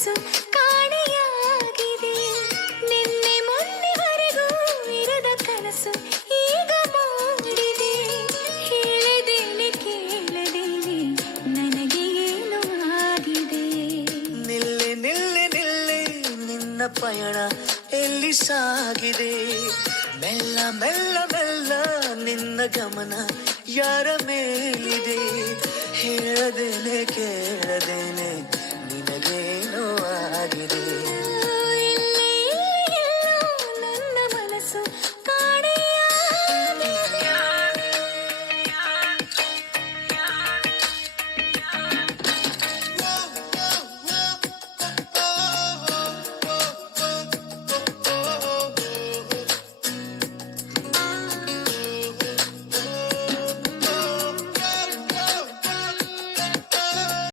ಮನಸ್ಸು ಕಾಣೆಯಾಗಿದೆ. ನಿನ್ನೆ ಮೊನ್ನೆವರೆಗೂ ಇರದ ಕನಸು ಈಗ ಮೂಡಿದೆ. ಹೇಳಿದೇನೆ ಕೇಳದೇನೆ ನನಗೆ ಏನು ಆಗಿದೆ. ನಿಲ್ಲೆ ನಿಲ್ಲೆ ನಿಲ್ಲೆ ನಿನ್ನ ಪಯಣ ಎಲ್ಲಿ ಸಾಗಿದೆ. ಮೆಲ್ಲ ಮೆಲ್ಲ ಮೆಲ್ಲ ನಿನ್ನ ಗಮನ ಯಾರ ಮೇಲಿದೆ. ಹೇಳದೇನೆ ಕೇಳದೆ